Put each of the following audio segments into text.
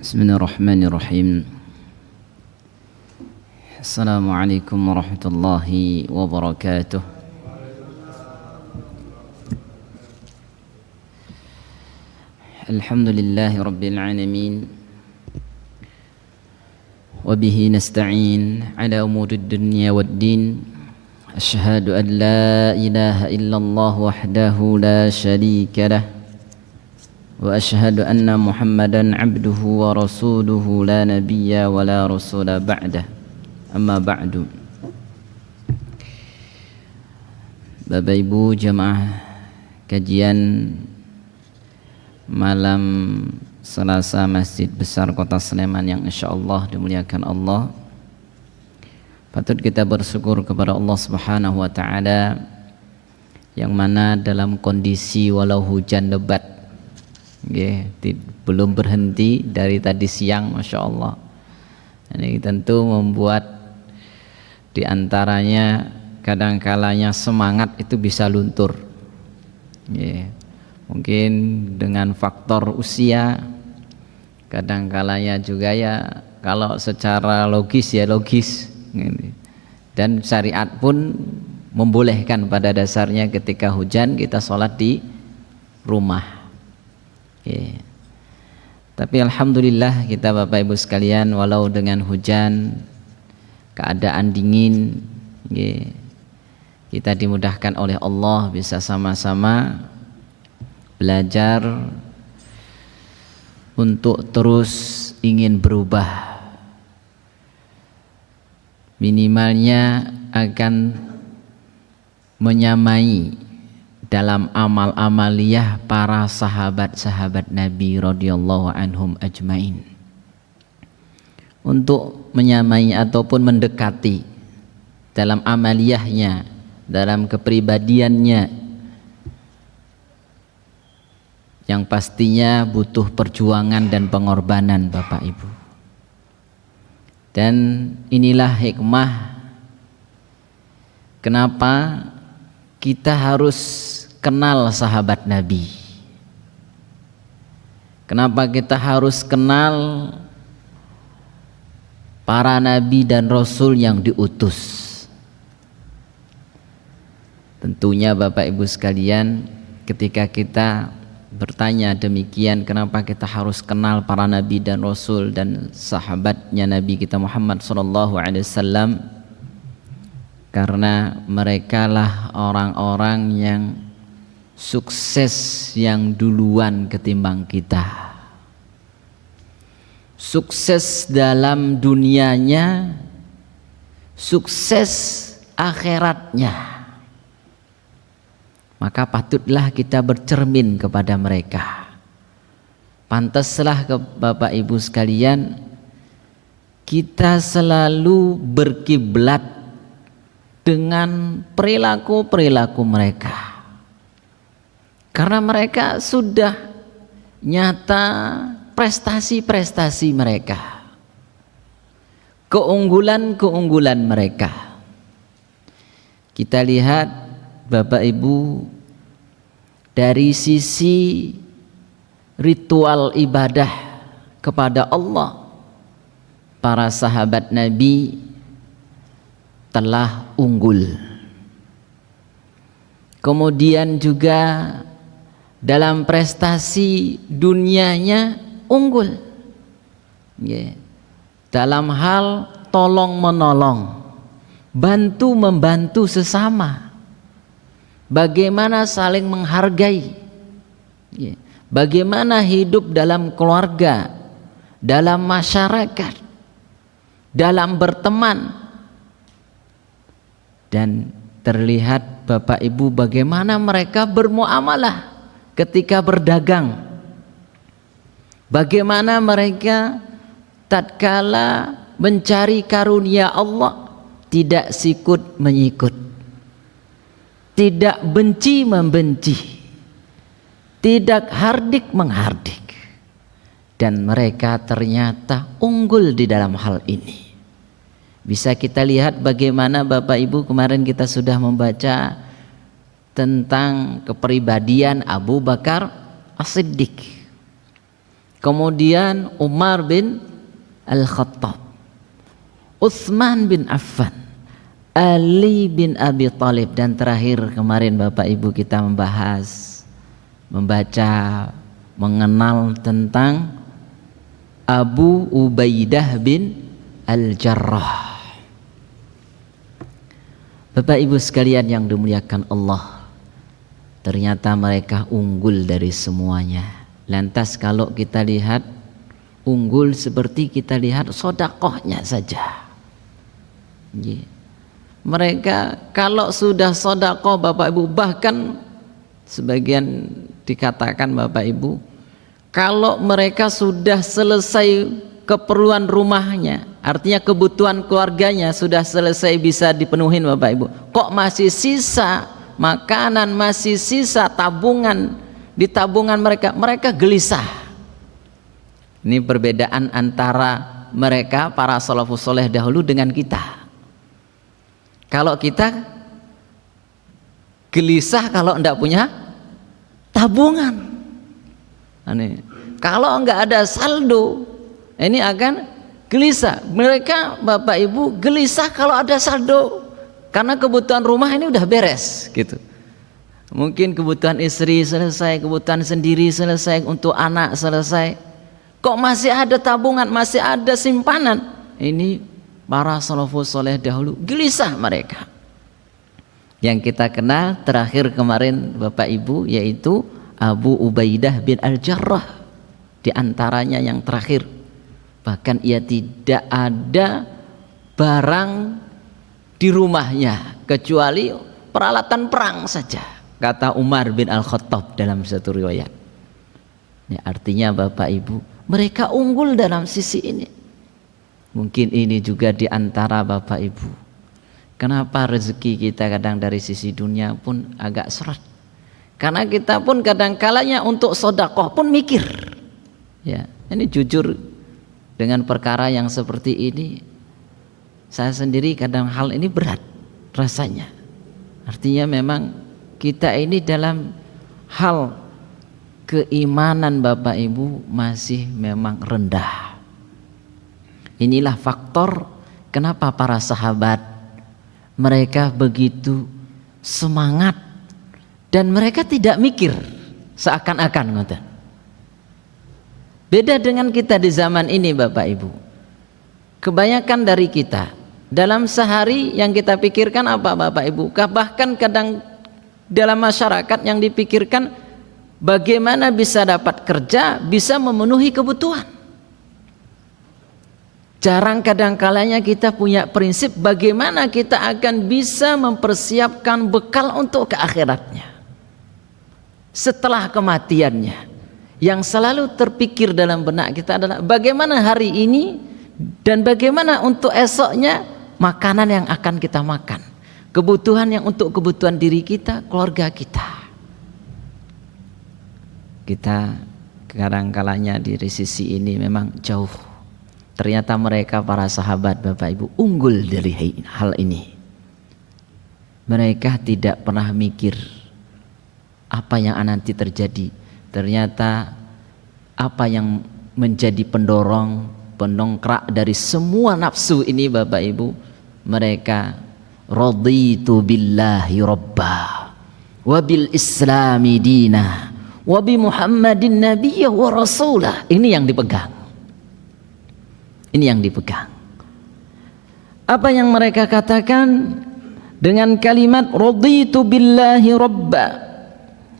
Bismillahirrahmanirrahim. Assalamualaikum warahmatullahi wabarakatuh. Alhamdulillahi rabbil alamin. Wa bihi nasta'in ala umurid dunya waddin. Asyhadu an la ilaha illallah wahdahu la syarika lah. Wa ashhadu anna Muhammadan abduhu wa rasuluhu la nabiyya wa la rasula ba'dah. Amma ba'du. Bapak Ibu jemaah kajian malam Selasa Masjid Besar Kota Sleman yang insyaallah dimuliakan Allah. Patut kita bersyukur kepada Allah Subhanahu wa taala yang mana dalam kondisi walau hujan lebat belum berhenti dari tadi siang, Masya Allah. Ini tentu membuat diantaranya kadang-kalanya semangat itu bisa luntur. Mungkin dengan faktor usia, kadang-kalanya juga ya kalau secara logis ya logis. Dan syariat pun membolehkan pada dasarnya ketika hujan kita sholat di rumah. Tapi alhamdulillah kita Bapak Ibu sekalian, walau dengan hujan, keadaan dingin, kita dimudahkan oleh Allah bisa sama-sama belajar untuk terus ingin berubah. Minimalnya akan menyamai dalam amal-amaliyah para sahabat-sahabat Nabi radhiyallahu anhum ajmain, untuk menyamai ataupun mendekati dalam amaliyahnya, dalam kepribadiannya, yang pastinya butuh perjuangan dan pengorbanan Bapak Ibu. Dan inilah hikmah kenapa kita harus kenal sahabat Nabi. Kenapa kita harus kenal para nabi dan rasul yang diutus? Tentunya Bapak Ibu sekalian, ketika kita bertanya demikian, kenapa kita harus kenal para nabi dan rasul dan sahabatnya Nabi kita Muhammad SAW? Karena merekalah orang-orang yang sukses yang duluan ketimbang kita. Sukses dalam dunianya, sukses akhiratnya. Maka patutlah kita bercermin kepada mereka. Pantaslah ke Bapak Ibu sekalian, kita selalu berkiblat dengan perilaku-perilaku mereka. Karena mereka sudah nyata prestasi-prestasi mereka, keunggulan-keunggulan mereka. Kita lihat Bapak Ibu, dari sisi ritual ibadah kepada Allah, para sahabat Nabi telah unggul. Kemudian juga dalam prestasi dunianya unggul, dalam hal tolong menolong, bantu membantu sesama, bagaimana saling menghargai, bagaimana hidup dalam keluarga, dalam masyarakat, dalam berteman. Dan terlihat Bapak Ibu bagaimana mereka bermuamalah ketika berdagang, bagaimana mereka tatkala mencari karunia Allah tidak sikut menyikut, tidak benci membenci, tidak hardik menghardik, dan mereka ternyata unggul di dalam hal ini. Bisa kita lihat bagaimana Bapak Ibu kemarin kita sudah membaca tentang kepribadian Abu Bakar As-Siddiq. kemudian Umar bin Al-Khattab, Utsman bin Affan, Ali bin Abi Thalib, dan terakhir kemarin Bapak Ibu kita membahas, membaca, mengenal tentang Abu Ubaidah bin Al-Jarrah. Bapak Ibu sekalian yang dimuliakan Allah, ternyata mereka unggul dari semuanya. Lantas kalau kita lihat unggul seperti kita lihat sodakohnya saja. Mereka kalau sudah sodakoh Bapak Ibu, bahkan sebagian dikatakan Bapak Ibu, kalau mereka sudah selesai keperluan rumahnya, artinya kebutuhan keluarganya sudah selesai bisa dipenuhin Bapak Ibu, kok masih sisa makanan, masih sisa tabungan, di tabungan mereka gelisah. Ini perbedaan antara mereka para salafus soleh dahulu dengan kita. Kalau kita gelisah kalau enggak punya tabungan. Kalau enggak ada saldo, ini akan gelisah. Mereka Bapak Ibu gelisah kalau ada saldo, karena kebutuhan rumah ini udah beres gitu. Mungkin kebutuhan istri selesai, kebutuhan sendiri selesai, untuk anak selesai, kok masih ada tabungan, masih ada simpanan. Ini para salafus soleh dahulu gelisah mereka. Yang kita kenal terakhir kemarin Bapak Ibu yaitu Abu Ubaidah bin Al-Jarrah, di antaranya yang terakhir. Bahkan ia tidak ada barang di rumahnya kecuali peralatan perang saja, kata Umar bin Al-Khattab dalam satu riwayat. Ya, artinya Bapak Ibu, mereka unggul dalam sisi ini. Mungkin ini juga di antara Bapak Ibu, kenapa rezeki kita kadang dari sisi dunia pun agak seret. Karena kita pun kadang kalanya untuk sodakoh pun mikir. Ya, ini jujur, dengan perkara yang seperti ini, saya sendiri kadang hal ini berat rasanya. Artinya memang kita ini dalam hal keimanan Bapak Ibu masih memang rendah. Inilah faktor kenapa para sahabat mereka begitu semangat dan mereka tidak mikir seakan-akan ngoten. Beda dengan kita di zaman ini Bapak Ibu. Kebanyakan dari kita dalam sehari yang kita pikirkan apa Bapak Ibu? Bahkan kadang dalam masyarakat yang dipikirkan bagaimana bisa dapat kerja, bisa memenuhi kebutuhan. Jarang kadang kalanya kita punya prinsip bagaimana kita akan bisa mempersiapkan bekal untuk ke akhiratnya setelah kematiannya. Yang selalu terpikir dalam benak kita adalah bagaimana hari ini dan bagaimana untuk esoknya makanan yang akan kita makan, kebutuhan yang untuk kebutuhan diri kita, keluarga kita. Kita kadang-kalanya di sisi ini memang jauh. Ternyata mereka para sahabat Bapak Ibu unggul dari hal ini. Mereka tidak pernah mikir apa yang nanti terjadi. Ternyata apa yang menjadi pendongkrak dari semua nafsu ini Bapak Ibu, mereka raditu billahi rabba wa bil islami dina wa bi muhammadin nabiyya wa rasulah. Ini yang dipegang. Ini yang dipegang. Apa yang mereka katakan dengan kalimat raditu billahi rabba,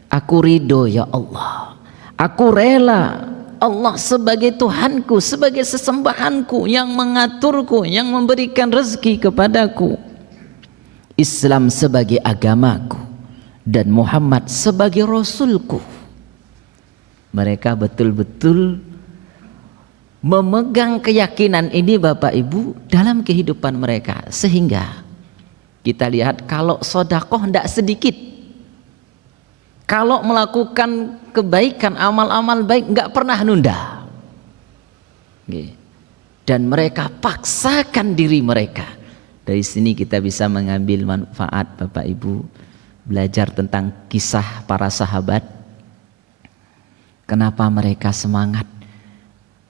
aku ridho ya Allah, aku rela Allah sebagai Tuhanku, sebagai sesembahanku yang mengaturku, yang memberikan rezeki kepadaku, Islam sebagai agamaku, dan Muhammad sebagai Rasulku. Mereka betul-betul memegang keyakinan ini Bapak Ibu dalam kehidupan mereka, sehingga kita lihat kalau sodakoh tidak sedikit, kalau melakukan kebaikan, amal-amal baik nggak pernah nunda. Dan mereka paksakan diri mereka. Dari sini kita bisa mengambil manfaat Bapak Ibu, belajar tentang kisah para sahabat. Kenapa mereka semangat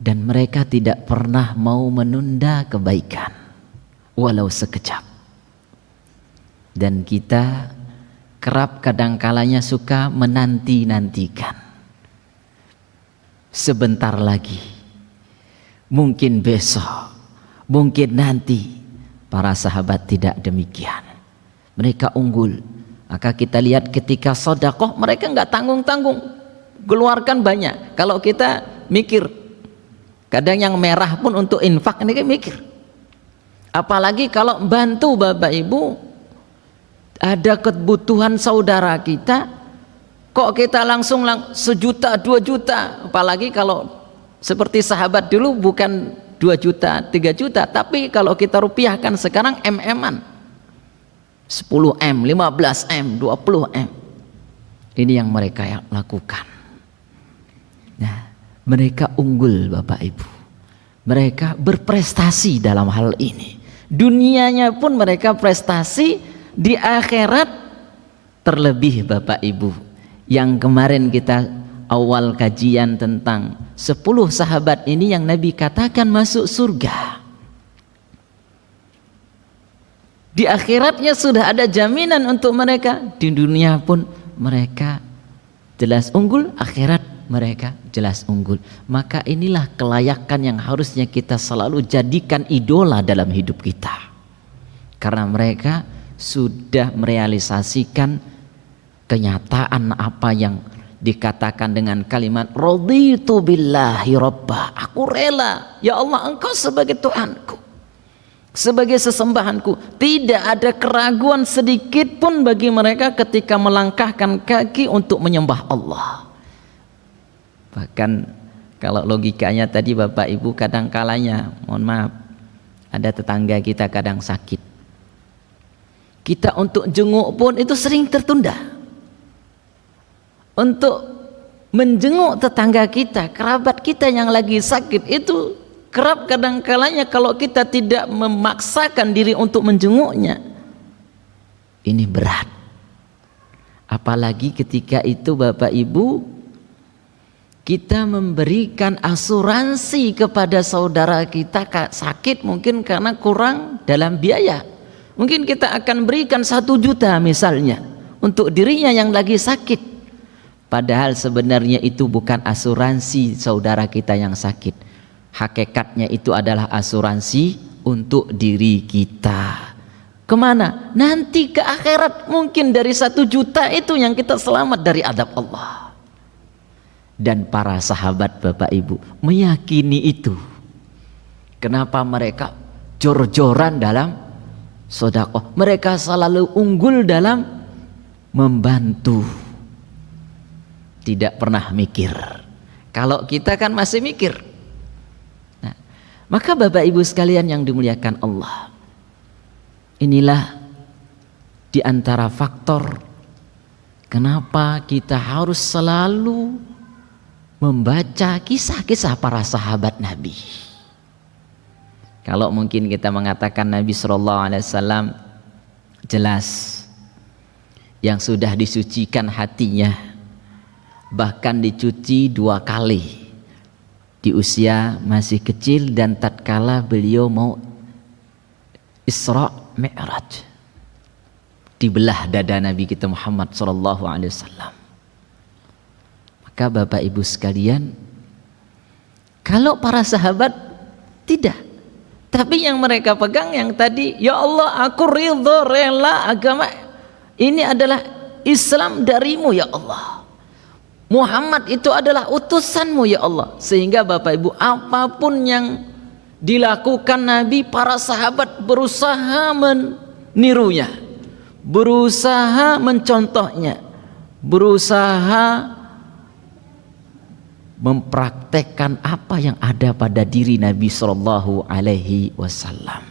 dan mereka tidak pernah mau menunda kebaikan walau sekejap. Dan kita kerap kadangkalanya suka menanti-nantikan. Sebentar lagi, mungkin besok, mungkin nanti. Para sahabat tidak demikian. Mereka unggul. Maka kita lihat ketika sedekah mereka nggak tanggung-tanggung, keluarkan banyak. Kalau kita mikir, kadang yang merah pun untuk infak ini kan mikir. Apalagi kalau bantu Bapak Ibu, ada kebutuhan saudara kita, kok kita langsung 1 juta, 2 juta. Apalagi kalau seperti sahabat dulu bukan 2 juta, 3 juta, tapi kalau kita rupiahkan sekarang MM-an. 10M, 15M, 20M. Ini yang mereka lakukan. Nah, mereka unggul Bapak Ibu. Mereka berprestasi dalam hal ini. Dunianya pun mereka prestasi, di akhirat terlebih Bapak Ibu. Yang kemarin kita awal kajian tentang 10 sahabat ini yang Nabi katakan masuk surga. Di akhiratnya sudah ada jaminan untuk mereka. Di dunia pun mereka jelas unggul, akhirat mereka jelas unggul. Maka inilah kelayakan yang harusnya kita selalu jadikan idola dalam hidup kita. Karena mereka sudah merealisasikan kenyataan apa yang dikatakan dengan kalimat raditu billahi rabbah. Aku rela, ya Allah Engkau sebagai Tuhanku, sebagai sesembahanku. Tidak ada keraguan sedikit pun bagi mereka ketika melangkahkan kaki untuk menyembah Allah. Bahkan kalau logikanya tadi Bapak Ibu, kadang kalanya, mohon maaf, ada tetangga kita kadang sakit, kita untuk jenguk pun itu sering tertunda. Untuk menjenguk tetangga kita, kerabat kita yang lagi sakit itu kerap kadang kalanya kalau kita tidak memaksakan diri untuk menjenguknya, ini berat. Apalagi ketika itu Bapak Ibu, kita memberikan asuransi kepada saudara kita sakit, mungkin karena kurang dalam biaya. Mungkin kita akan berikan 1 juta misalnya untuk dirinya yang lagi sakit. Padahal sebenarnya itu bukan asuransi saudara kita yang sakit. Hakikatnya itu adalah asuransi untuk diri kita. Kemana? Nanti ke akhirat. Mungkin dari 1 juta itu yang kita selamat dari adab Allah. Dan para sahabat Bapak Ibu meyakini itu. Kenapa mereka jor-joran dalam sedekah? Mereka selalu unggul dalam membantu. Tidak pernah mikir. Kalau kita kan masih mikir. Nah, maka Bapak Ibu sekalian yang dimuliakan Allah, inilah di antara faktor kenapa kita harus selalu membaca kisah-kisah para sahabat Nabi. Kalau mungkin kita mengatakan Nabi SAW jelas yang sudah disucikan hatinya, bahkan dicuci 2 kali di usia masih kecil dan tatkala beliau mau Isra Mi'raj, dibelah dada Nabi kita Muhammad SAW. Maka Bapak Ibu sekalian, kalau para sahabat tidak, tapi yang mereka pegang yang tadi, ya Allah aku ridho rela agama ini adalah Islam darimu ya Allah, Muhammad itu adalah utusanmu ya Allah. Sehingga Bapak Ibu, apapun yang dilakukan Nabi, para sahabat berusaha menirunya, berusaha mencontohnya, berusaha mempraktekkan apa yang ada pada diri Nabi Sallallahu Alaihi Wasallam.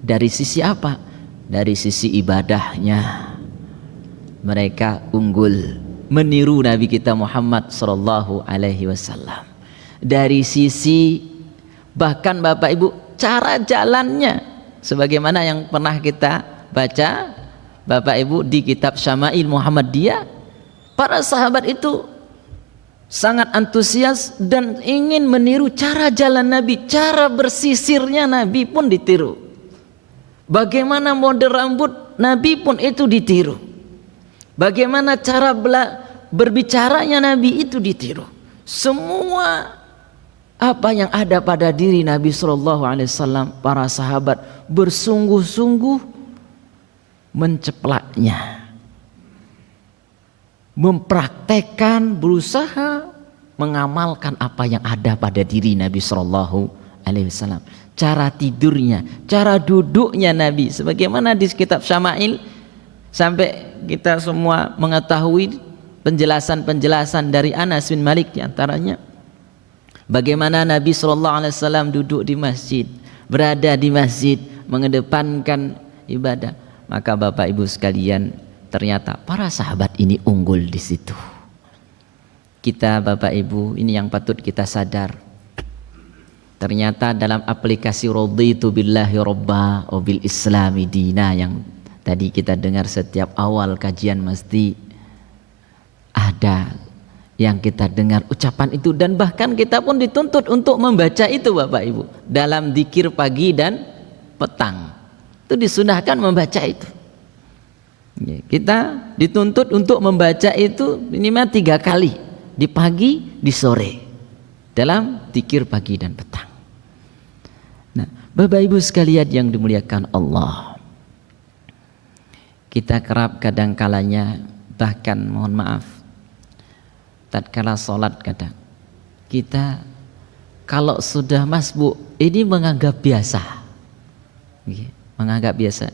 Dari sisi apa? Dari sisi ibadahnya mereka unggul, meniru Nabi kita Muhammad Sallallahu Alaihi Wasallam. Dari sisi bahkan Bapak Ibu cara jalannya, sebagaimana yang pernah kita baca Bapak Ibu di kitab Syama'il Muhammadiyah, para sahabat itu sangat antusias dan ingin meniru cara jalan Nabi, cara bersisirnya Nabi pun ditiru. Bagaimana model rambut Nabi pun itu ditiru. Bagaimana cara berbicaranya Nabi itu ditiru. Semua apa yang ada pada diri Nabi SAW, para sahabat bersungguh-sungguh menceplaknya, mempraktekkan, berusaha mengamalkan apa yang ada pada diri Nabi SAW. Cara tidurnya, cara duduknya Nabi, sebagaimana di kitab Syama'il, sampai kita semua mengetahui penjelasan-penjelasan dari Anas bin Malik diantaranya. Bagaimana Nabi SAW duduk di masjid, berada di masjid, mengedepankan ibadah. Maka Bapak Ibu sekalian, ternyata para sahabat ini unggul di situ. Kita Bapak Ibu, ini yang patut kita sadar. Ternyata dalam aplikasi raditu billahi robba wa bil islami dina yang tadi kita dengar setiap awal kajian mesti ada yang kita dengar ucapan itu, dan bahkan kita pun dituntut untuk membaca itu Bapak Ibu dalam dzikir pagi dan petang. Itu disunahkan membaca itu. Kita dituntut untuk membaca itu minimal 3 kali, di pagi, di sore, dalam dzikir pagi dan petang. Nah, Bapak Ibu sekalian yang dimuliakan Allah, kita kerap kadang kalanya, bahkan mohon maaf, tatkala sholat kadang kita kalau sudah masbuk ini menganggap biasa, menganggap biasa.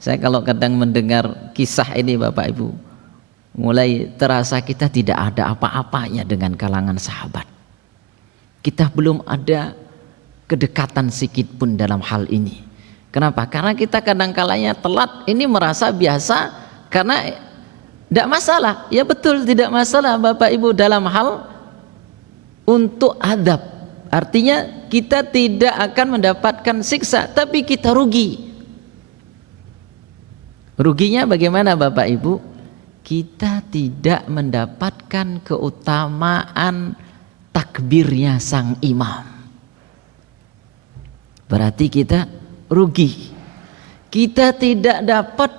Saya kalau kadang mendengar kisah ini Bapak Ibu, mulai terasa kita tidak ada apa-apanya dengan kalangan sahabat. Kita belum ada kedekatan sedikit pun dalam hal ini. Kenapa? Karena kita kadang kalanya telat ini merasa biasa, karena tidak masalah. Ya betul, tidak masalah Bapak Ibu dalam hal untuk adab. Artinya kita tidak akan mendapatkan siksa, tapi kita rugi. Ruginya bagaimana Bapak Ibu? Kita tidak mendapatkan keutamaan takbirnya sang imam. Berarti kita rugi. Kita tidak dapat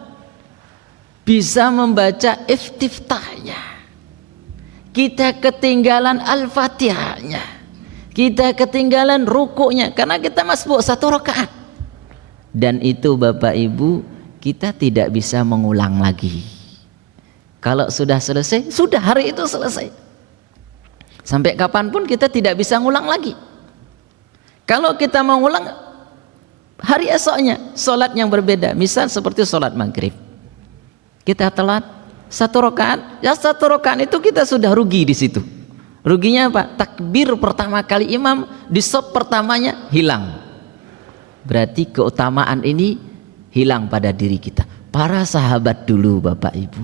bisa membaca istiftahnya. Kita ketinggalan al-fatihahnya. Kita ketinggalan rukuknya karena kita masbuk 1 rakaat. Dan itu Bapak Ibu, kita tidak bisa mengulang lagi. Kalau sudah selesai, sudah hari itu selesai. Sampai kapanpun kita tidak bisa ngulang lagi. Kalau kita mau ngulang, hari esoknya sholat yang berbeda. Misal seperti sholat maghrib, kita telat 1 rakaat, ya 1 rakaat itu kita sudah rugi di situ. Ruginya apa? Takbir pertama kali imam di shaf pertamanya hilang. Berarti keutamaan ini hilang pada diri kita. Para sahabat dulu Bapak Ibu,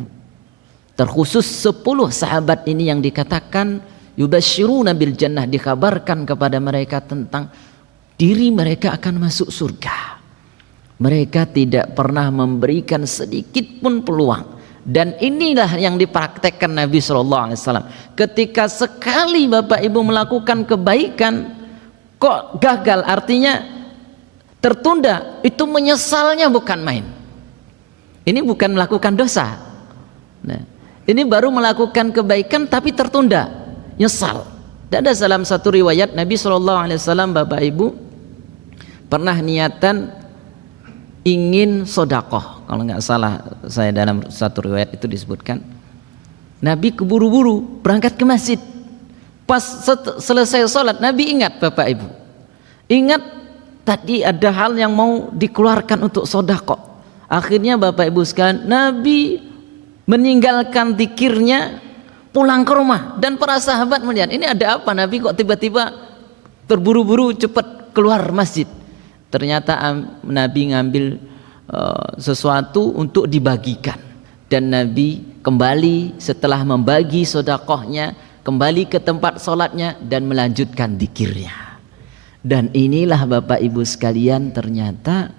terkhusus 10 sahabat ini yang dikatakan yubasyiruna bil jannah, dikabarkan kepada mereka tentang diri mereka akan masuk surga. Mereka tidak pernah memberikan sedikit pun peluang. Dan inilah yang dipraktekkan Nabi SAW. Ketika sekali Bapak Ibu melakukan kebaikan kok gagal, artinya tertunda, itu menyesalnya bukan main. Ini bukan melakukan dosa. Nah, ini baru melakukan kebaikan tapi tertunda, nyesal. Dan ada dalam satu riwayat Nabi SAW Bapak Ibu pernah niatan ingin sodakoh. Kalau nggak salah saya dalam satu riwayat itu disebutkan, Nabi keburu-buru berangkat ke masjid. Pas selesai sholat Nabi ingat Bapak Ibu, ingat tadi ada hal yang mau dikeluarkan untuk sodakoh. Akhirnya Bapak Ibu sekalian, Nabi meninggalkan zikirnya, pulang ke rumah. Dan para sahabat melihat, ini ada apa Nabi kok tiba-tiba terburu-buru cepat keluar masjid. Ternyata Nabi ngambil sesuatu untuk dibagikan. Dan Nabi kembali setelah membagi sodakohnya, kembali ke tempat sholatnya dan melanjutkan zikirnya. Dan inilah Bapak Ibu sekalian ternyata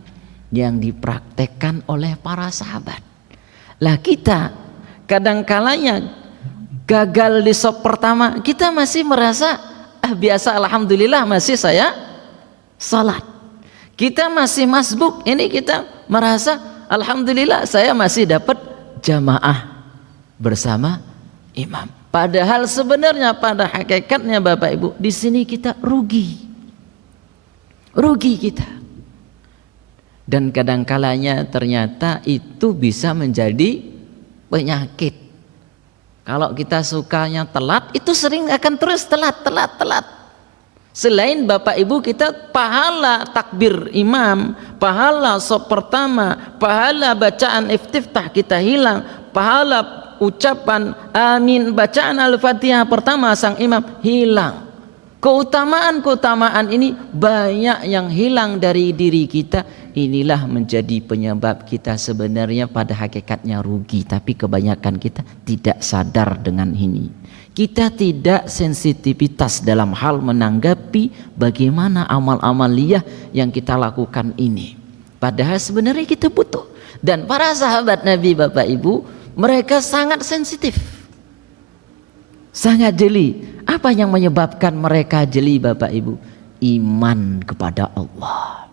yang dipraktekkan oleh para sahabat. Lah kita kadang kalanya gagal di sop pertama, kita masih merasa biasa, alhamdulillah masih saya salat. Kita masih masbuk, ini kita merasa alhamdulillah saya masih dapat jamaah bersama imam. Padahal sebenarnya pada hakikatnya Bapak Ibu, di sini kita rugi kita. Dan kadang-kalanya ternyata itu bisa menjadi penyakit. Kalau kita sukanya telat, itu sering akan terus telat. Selain Bapak Ibu kita pahala takbir imam, pahala shaf pertama, pahala bacaan istiftah kita hilang, pahala ucapan amin bacaan al-fatihah pertama sang imam hilang. Keutamaan ini banyak yang hilang dari diri kita. Inilah menjadi penyebab kita sebenarnya pada hakikatnya rugi, tapi kebanyakan kita tidak sadar dengan ini. Kita tidak sensitivitas dalam hal menanggapi bagaimana amal-amaliyah yang kita lakukan ini. Padahal sebenarnya kita butuh. Dan para sahabat Nabi Bapak Ibu, mereka sangat sensitif, sangat jeli. Apa yang menyebabkan mereka jeli Bapak Ibu? Iman kepada Allah.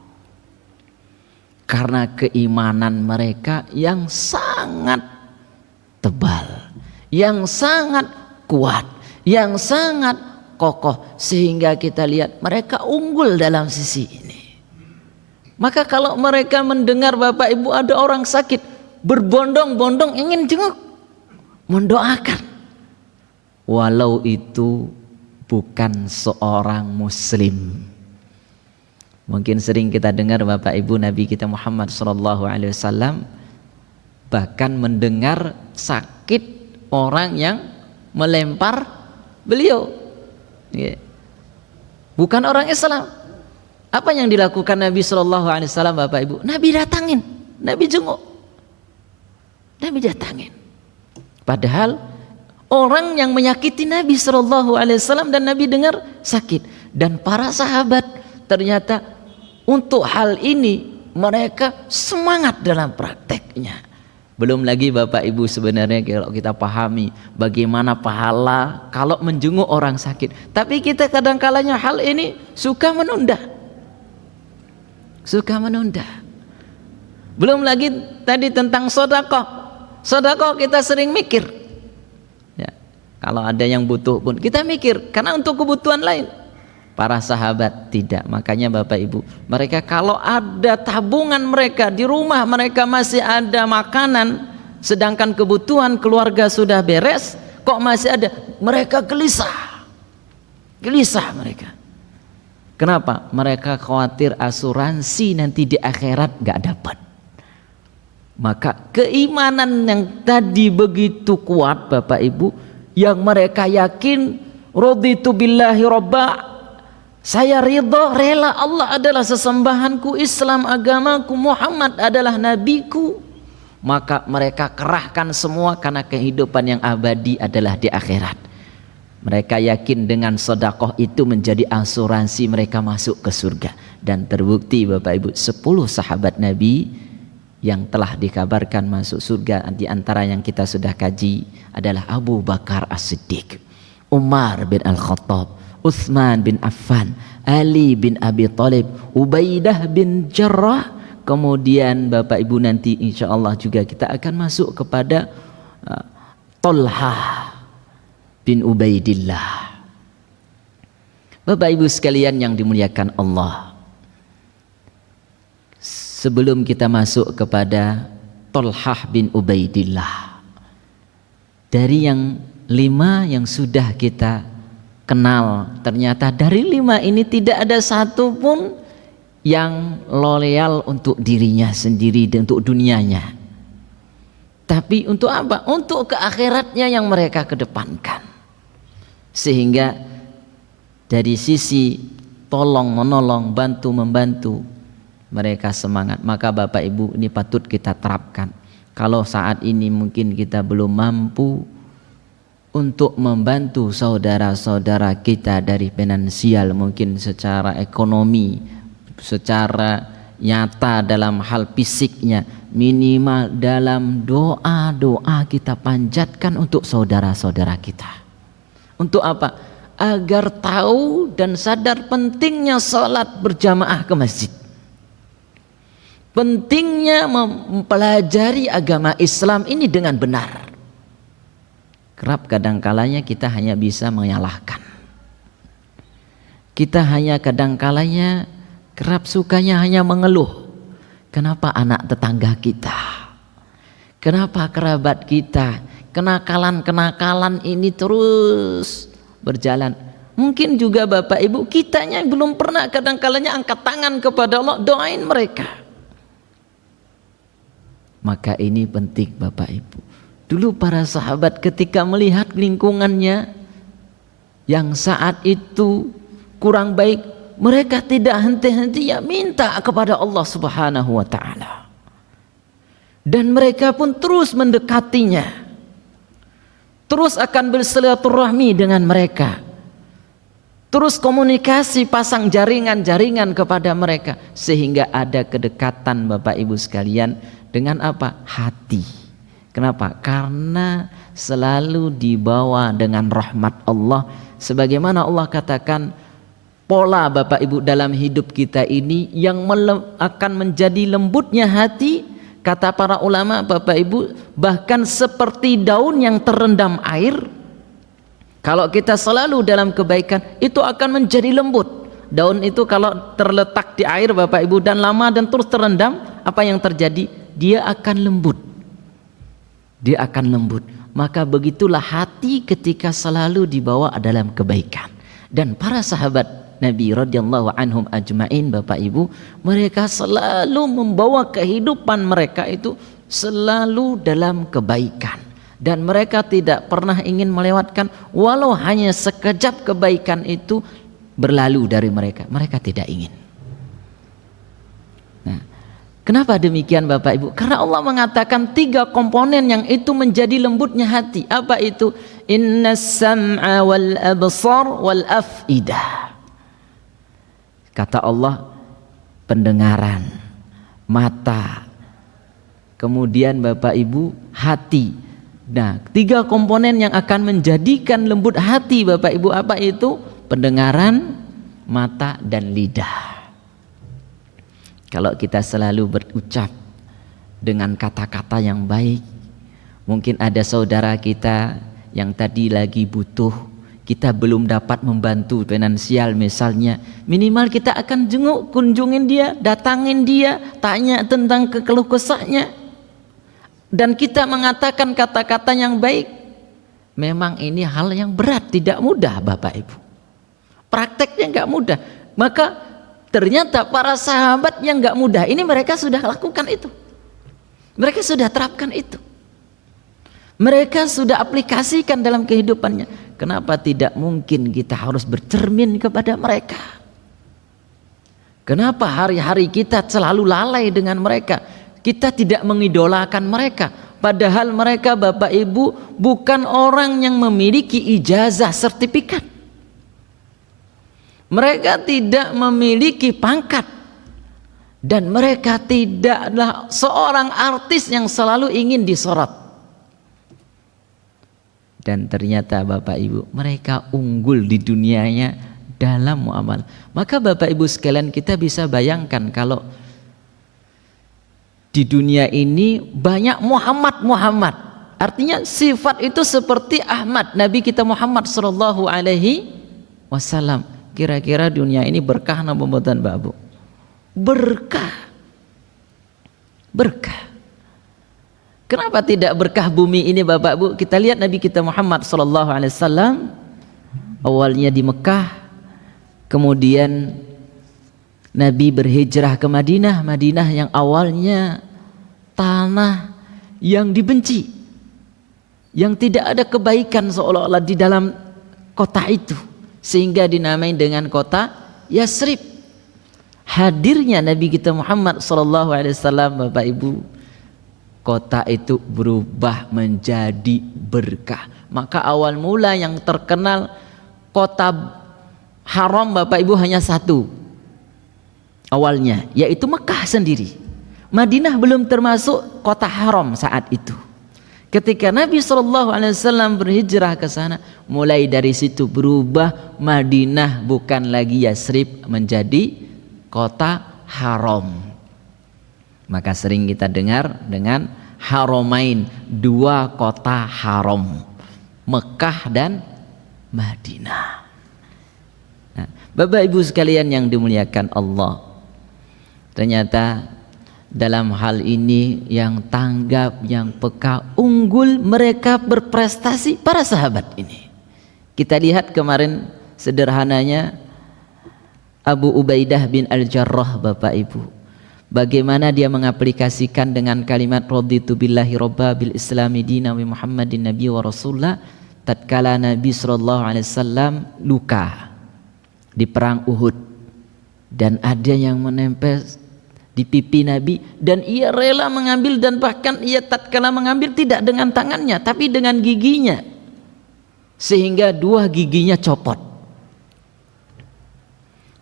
Karena keimanan mereka yang sangat tebal, yang sangat kuat, yang sangat kokoh, sehingga kita lihat mereka unggul dalam sisi ini. Maka kalau mereka mendengar Bapak Ibu ada orang sakit, berbondong-bondong ingin jenguk, mendoakan, walau itu bukan seorang muslim. Mungkin sering kita dengar Bapak Ibu Nabi kita Muhammad SAW bahkan mendengar sakit orang yang melempar beliau, bukan orang Islam. Apa yang dilakukan Nabi SAW Bapak Ibu? Nabi datangin, Nabi jenguk, Nabi datangin. Padahal orang yang menyakiti Nabi SAW dan Nabi dengar sakit. Dan para sahabat ternyata untuk hal ini mereka semangat dalam prakteknya. Belum lagi Bapak Ibu sebenarnya kalau kita pahami bagaimana pahala kalau menjenguk orang sakit. Tapi kita kadang-kalanya hal ini suka menunda. Belum lagi tadi tentang sedekah. Sedekah kita sering mikir. Ya, kalau ada yang butuh pun kita mikir karena untuk kebutuhan lain. Para sahabat tidak. Makanya Bapak Ibu, mereka kalau ada tabungan mereka di rumah, mereka masih ada makanan, sedangkan kebutuhan keluarga sudah beres, kok masih ada, mereka gelisah mereka. Kenapa? Mereka khawatir asuransi nanti di akhirat gak dapat. Maka keimanan yang tadi begitu kuat Bapak Ibu, yang mereka yakin raditu billahi robba, saya ridha, rela Allah adalah sesembahanku, Islam agamaku, Muhammad adalah nabiku. Maka mereka kerahkan semua karena kehidupan yang abadi adalah di akhirat. Mereka yakin dengan sedekah itu menjadi asuransi mereka masuk ke surga. Dan terbukti Bapak Ibu, 10 sahabat Nabi yang telah dikabarkan masuk surga, di antara yang kita sudah kaji adalah Abu Bakar As-Siddiq, Umar bin Al-Khattab, Utsman bin Affan, Ali bin Abi Thalib, Ubaidah bin Jarrah. Kemudian Bapak Ibu nanti insya Allah juga kita akan masuk kepada Thalhah bin Ubaidillah. Bapak Ibu sekalian yang dimuliakan Allah, sebelum kita masuk kepada Thalhah bin Ubaidillah, dari yang 5 yang sudah kita kenal, ternyata dari 5 ini tidak ada satu pun yang loyal untuk dirinya sendiri dan untuk dunianya. Tapi untuk apa? Untuk ke akhiratnya yang mereka kedepankan. Sehingga dari sisi tolong menolong, bantu membantu, mereka semangat. Maka Bapak Ibu ini patut kita terapkan. Kalau saat ini mungkin kita belum mampu untuk membantu saudara-saudara kita dari finansial, mungkin secara ekonomi, secara nyata dalam hal fisiknya, minimal dalam doa-doa kita panjatkan untuk saudara-saudara kita. Untuk apa? Agar tahu dan sadar pentingnya salat berjamaah ke masjid. Pentingnya mempelajari agama Islam ini dengan benar. Kerap kadangkalanya kita hanya bisa menyalahkan. Kita hanya kadangkalanya kerap sukanya hanya mengeluh. Kenapa anak tetangga kita? Kenapa kerabat kita? Kenakalan-kenakalan ini terus berjalan. Mungkin juga Bapak Ibu kitanya belum pernah kadangkalanya angkat tangan kepada Allah, doain mereka. Maka ini penting Bapak Ibu. Dulu para sahabat ketika melihat lingkungannya yang saat itu kurang baik, mereka tidak henti-henti ya minta kepada Allah Subhanahu wa taala. Dan mereka pun terus mendekatinya. Terus akan bersilaturahmi dengan mereka. Terus komunikasi, pasang jaringan-jaringan kepada mereka sehingga ada kedekatan Bapak Ibu sekalian dengan apa? Hati. Kenapa? Karena selalu dibawa dengan rahmat Allah. Sebagaimana Allah katakan, pola Bapak Ibu dalam hidup kita ini yang akan menjadi lembutnya hati, kata para ulama Bapak Ibu, bahkan seperti daun yang terendam air. Kalau kita selalu dalam kebaikan, itu akan menjadi lembut. Daun itu kalau terletak di air Bapak Ibu dan lama dan terus terendam, apa yang terjadi? Dia akan lembut. Dia akan lembut. Maka begitulah hati ketika selalu dibawa dalam kebaikan. Dan para sahabat Nabi radhiyallahu anhum ajmain Bapak Ibu, mereka selalu membawa kehidupan mereka itu selalu dalam kebaikan. Dan mereka tidak pernah ingin melewatkan walau hanya sekejap kebaikan itu berlalu dari mereka. Mereka tidak ingin. Nah, kenapa demikian Bapak Ibu? Karena Allah mengatakan 3 komponen yang itu menjadi lembutnya hati. Apa itu? Innas sam'a wal absar wal af'idah. Kata Allah, pendengaran, mata, kemudian Bapak Ibu hati. Nah, 3 komponen yang akan menjadikan lembut hati Bapak Ibu apa itu? Pendengaran, mata, dan lidah. Kalau kita selalu berucap dengan kata-kata yang baik, mungkin ada saudara kita yang tadi lagi butuh, kita belum dapat membantu finansial misalnya, minimal kita akan jenguk, kunjungin dia, datangin dia, tanya tentang keluh kesahnya, dan kita mengatakan kata-kata yang baik. Memang ini hal yang berat, tidak mudah Bapak Ibu, prakteknya nggak mudah. Maka ternyata para sahabat yang nggak mudah ini mereka sudah lakukan itu, mereka sudah terapkan itu, mereka sudah aplikasikan dalam kehidupannya. Kenapa tidak mungkin kita harus bercermin kepada mereka? Kenapa hari-hari kita selalu lalai dengan mereka? Kita tidak mengidolakan mereka, padahal mereka Bapak Ibu bukan orang yang memiliki ijazah sertifikat. Mereka tidak memiliki pangkat, dan mereka tidaklah seorang artis yang selalu ingin disorot. Dan ternyata Bapak Ibu mereka unggul di dunianya dalam muamalah. Maka Bapak Ibu sekalian, kita bisa bayangkan kalau di dunia ini banyak Muhammad. Artinya sifat itu seperti Ahmad, Nabi kita Muhammad sallallahu alaihi wasallam. Kira-kira dunia ini berkah napa mboten Mbak Bu? Berkah. Kenapa tidak berkah bumi ini Bapak Bu? Kita lihat Nabi kita Muhammad sallallahu alaihi wasallam awalnya di Mekah, kemudian Nabi berhijrah ke Madinah. Madinah yang awalnya tanah yang dibenci, yang tidak ada kebaikan seolah-olah di dalam kota itu, sehingga dinamai dengan kota Yasrib. Hadirnya Nabi kita Muhammad SAW Bapak Ibu, kota itu berubah menjadi berkah. Maka awal mula yang terkenal kota haram Bapak Ibu hanya satu awalnya, yaitu Mekah sendiri. Madinah belum termasuk kota haram saat itu. Ketika Nabi SAW berhijrah ke sana, mulai dari situ berubah, Madinah bukan lagi Yasrib, menjadi kota haram. Maka sering kita dengar dengan Haramain, dua kota haram, Mekah dan Madinah. Nah, Bapak Ibu sekalian yang dimuliakan Allah, ternyata dalam hal ini yang tanggap, yang peka, unggul, mereka berprestasi para sahabat ini. Kita lihat kemarin sederhananya Abu Ubaidah bin Al-Jarrah, Bapak Ibu, bagaimana dia mengaplikasikan dengan kalimat raditu billahi robba bil islami dina wa muhammadin nabi wa rasulullah tatkala Nabi SAW luka di perang Uhud, dan ada yang menempel di pipi Nabi, dan ia rela mengambil, dan bahkan ia tatkala mengambil tidak dengan tangannya tapi dengan giginya, sehingga dua giginya copot.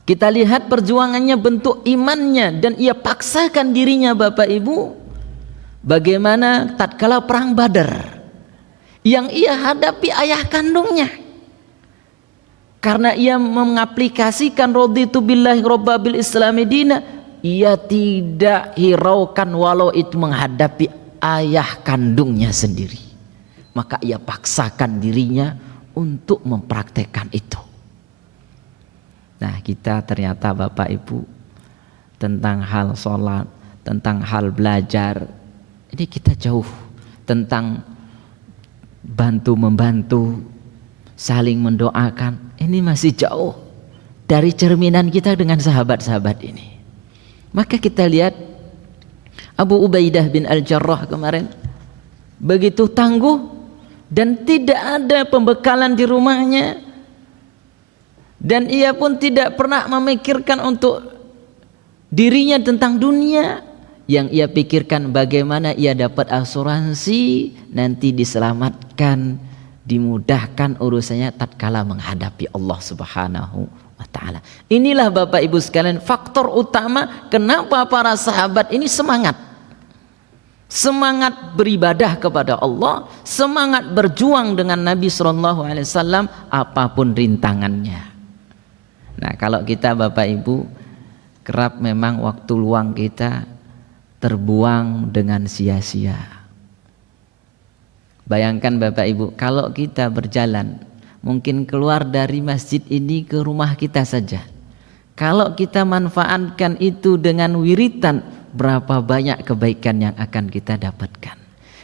Kita lihat perjuangannya, bentuk imannya, dan ia paksakan dirinya, Bapak Ibu. Bagaimana tatkala perang Badar yang ia hadapi ayah kandungnya, karena ia mengaplikasikan raditu billahi robba bil islami dina, ia tidak hiraukan walau itu menghadapi ayah kandungnya sendiri. Maka ia paksakan dirinya untuk mempraktekkan itu. Nah, kita ternyata Bapak Ibu, tentang hal sholat, tentang hal belajar, ini kita jauh. Tentang bantu-membantu, saling mendoakan, ini masih jauh dari cerminan kita dengan sahabat-sahabat ini. Maka kita lihat Abu Ubaidah bin Al-Jarrah kemarin begitu tangguh, dan tidak ada pembekalan di rumahnya, dan ia pun tidak pernah memikirkan untuk dirinya tentang dunia. Yang ia pikirkan bagaimana ia dapat asuransi, nanti diselamatkan, dimudahkan urusannya tatkala menghadapi Allah Subhanahu wa ta'ala. Inilah Bapak Ibu sekalian faktor utama kenapa para sahabat ini semangat beribadah kepada Allah, semangat berjuang dengan Nabi SAW apapun rintangannya. Nah, kalau kita Bapak Ibu kerap memang waktu luang kita terbuang dengan sia-sia. Bayangkan Bapak Ibu, kalau kita berjalan, mungkin keluar dari masjid ini ke rumah kita saja, kalau kita manfaatkan itu dengan wiritan, berapa banyak kebaikan yang akan kita dapatkan.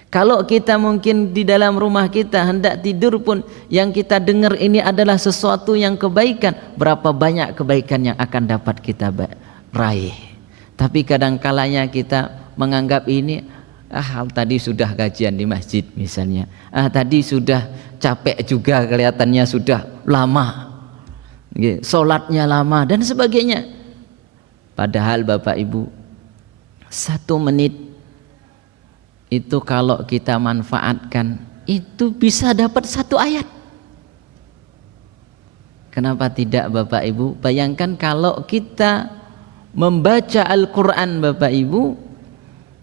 Kalau kita mungkin di dalam rumah kita hendak tidur pun, yang kita dengar ini adalah sesuatu yang kebaikan, berapa banyak kebaikan yang akan dapat kita raih. Tapi kadang-kalanya kita menganggap ini, tadi sudah kajian di masjid misalnya, tadi sudah capek juga, kelihatannya sudah lama, sholatnya lama dan sebagainya. Padahal Bapak Ibu, 1 menit itu kalau kita manfaatkan, itu bisa dapat 1 ayat. Kenapa tidak Bapak Ibu? Bayangkan kalau kita membaca Al-Quran Bapak Ibu,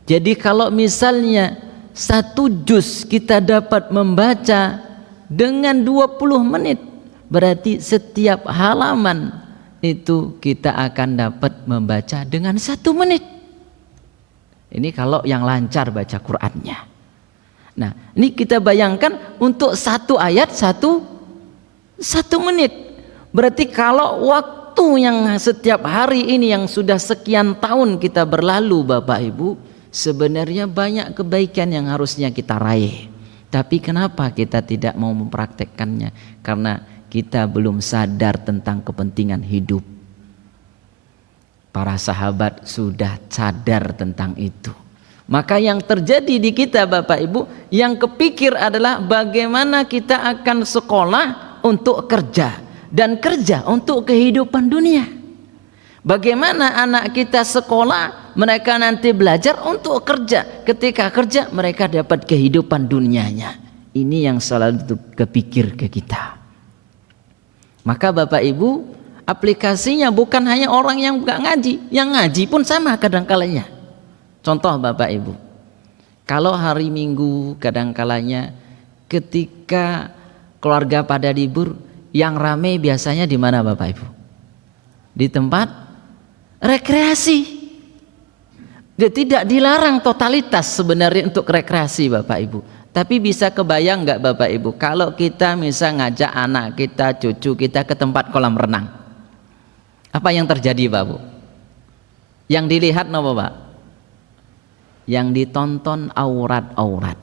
jadi kalau misalnya 1 juz kita dapat membaca dengan 20 menit, berarti setiap halaman itu kita akan dapat membaca dengan 1 menit. Ini kalau yang lancar baca Qur'annya. Nah, ini kita bayangkan untuk 1 ayat 1 menit. Berarti kalau waktu yang setiap hari ini yang sudah sekian tahun kita berlalu Bapak Ibu, sebenarnya banyak kebaikan yang harusnya kita raih. Tapi kenapa kita tidak mau mempraktekkannya? Karena kita belum sadar tentang kepentingan hidup. Para sahabat sudah sadar tentang itu. Maka yang terjadi di kita Bapak Ibu, yang kepikir adalah bagaimana kita akan sekolah untuk kerja, dan kerja untuk kehidupan dunia. Bagaimana anak kita sekolah, mereka nanti belajar untuk kerja. Ketika kerja mereka dapat kehidupan dunianya. Ini yang selalu kepikir ke kita. Maka Bapak Ibu, aplikasinya bukan hanya orang yang gak ngaji, yang ngaji pun sama kadang-kalanya. Contoh Bapak Ibu, kalau hari Minggu kadang-kalanya ketika keluarga pada libur, yang rame biasanya di mana Bapak Ibu? Di tempat rekreasi. Dia tidak dilarang totalitas sebenarnya untuk rekreasi Bapak Ibu. Tapi bisa kebayang nggak Bapak Ibu kalau kita bisa ngajak anak kita, cucu kita ke tempat kolam renang. Apa yang terjadi Bapak Ibu? Yang dilihat apa Pak? Yang ditonton aurat-aurat.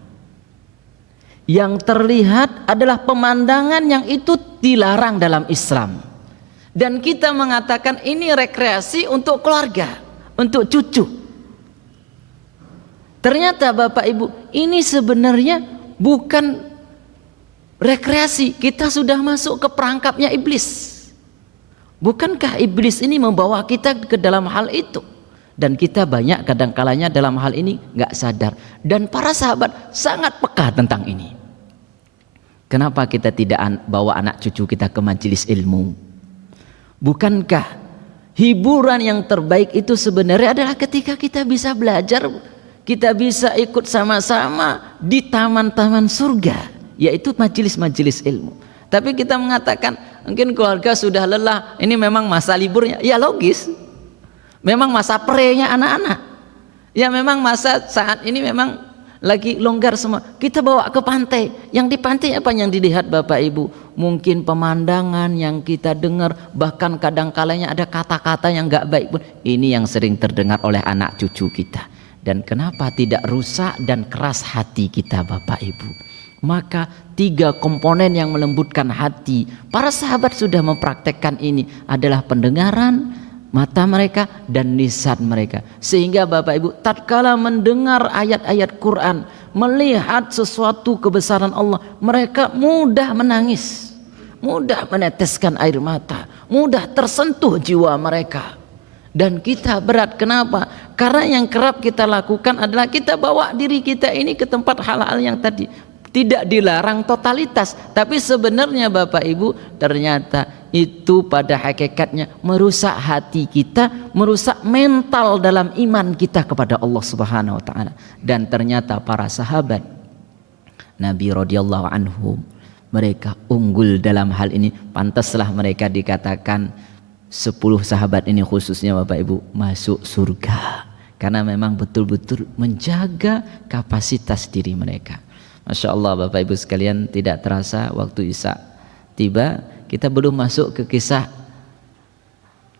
Yang terlihat adalah pemandangan yang itu dilarang dalam Islam. Dan kita mengatakan ini rekreasi untuk keluarga, untuk cucu. Ternyata Bapak Ibu, ini sebenarnya bukan rekreasi. Kita sudah masuk ke perangkapnya iblis. Bukankah iblis ini membawa kita ke dalam hal itu? Dan kita banyak kadang-kalanya dalam hal ini nggak sadar. Dan para sahabat sangat peka tentang ini. Kenapa kita tidak bawa anak cucu kita ke majelis ilmu? Bukankah hiburan yang terbaik itu sebenarnya adalah ketika kita bisa belajar, kita bisa ikut sama-sama di taman-taman surga, yaitu majelis-majelis ilmu. Tapi kita mengatakan mungkin keluarga sudah lelah, ini memang masa liburnya. Ya logis, memang masa prenya anak-anak. Ya memang masa saat ini memang lagi longgar semua. Kita bawa ke pantai. Yang di pantai apa yang dilihat Bapak Ibu? Mungkin pemandangan yang kita dengar, bahkan kadang-kalanya ada kata-kata yang gak baik pun. Ini yang sering terdengar oleh anak cucu kita. Dan kenapa tidak rusak dan keras hati kita Bapak Ibu? Maka 3 komponen yang melembutkan hati, para sahabat sudah mempraktekkan ini, adalah pendengaran, mata mereka dan lisan mereka. Sehingga Bapak Ibu tatkala mendengar ayat-ayat Quran, melihat sesuatu kebesaran Allah, mereka mudah menangis, mudah meneteskan air mata, mudah tersentuh jiwa mereka. Dan kita berat, kenapa? Karena yang kerap kita lakukan adalah kita bawa diri kita ini ke tempat hal-hal yang tadi tidak dilarang totalitas, tapi sebenarnya Bapak Ibu ternyata itu pada hakikatnya merusak hati kita, merusak mental dalam iman kita kepada Allah Subhanahu wa taala. Dan ternyata para sahabat Nabi radhiyallahu anhum, mereka unggul dalam hal ini. Pantaslah mereka dikatakan 10 sahabat ini khususnya Bapak Ibu masuk surga, karena memang betul-betul menjaga kapasitas diri mereka. Masya Allah Bapak Ibu sekalian, tidak terasa waktu Isya tiba, kita belum masuk ke kisah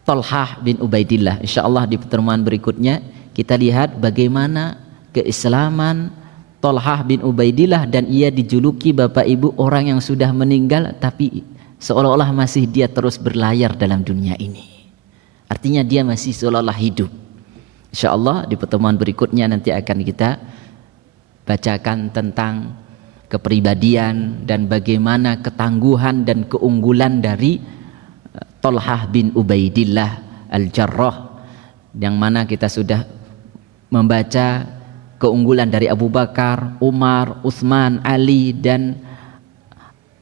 Thalhah bin Ubaidillah. Insya Allah di pertemuan berikutnya kita lihat bagaimana keislaman Thalhah bin Ubaidillah, dan ia dijuluki Bapak Ibu orang yang sudah meninggal tapi seolah-olah masih dia terus berlayar dalam dunia ini. Artinya dia masih seolah-olah hidup. Insya Allah di pertemuan berikutnya nanti akan kita bacakan tentang kepribadian dan bagaimana ketangguhan dan keunggulan dari Thalhah bin Ubaidillah Al-Jarrah, yang mana kita sudah membaca keunggulan dari Abu Bakar, Umar, Utsman, Ali dan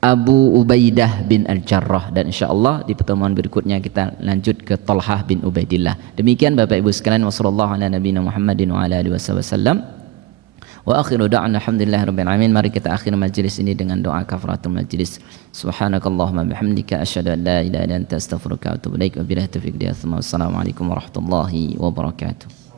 Abu Ubaidah bin Al-Jarrah. Dan insyaAllah di pertemuan berikutnya kita lanjut ke Thalhah bin Ubaidillah. Demikian Bapak Ibu sekalian, wassallallahu ala nabiyina Muhammadin wa ala alihi wasallam. Wa akhiru da'ana alhamdulillahi rabbil alamin. Mari kita akhir majlis ini dengan doa kafaratul majlis. Subhanakallahumma bihamdika asyhadu an la ilaha illa anta astaghfiruka wa atubu ilaik. Wabillahi taufiq. Assalamualaikum warahmatullahi wabarakatuh.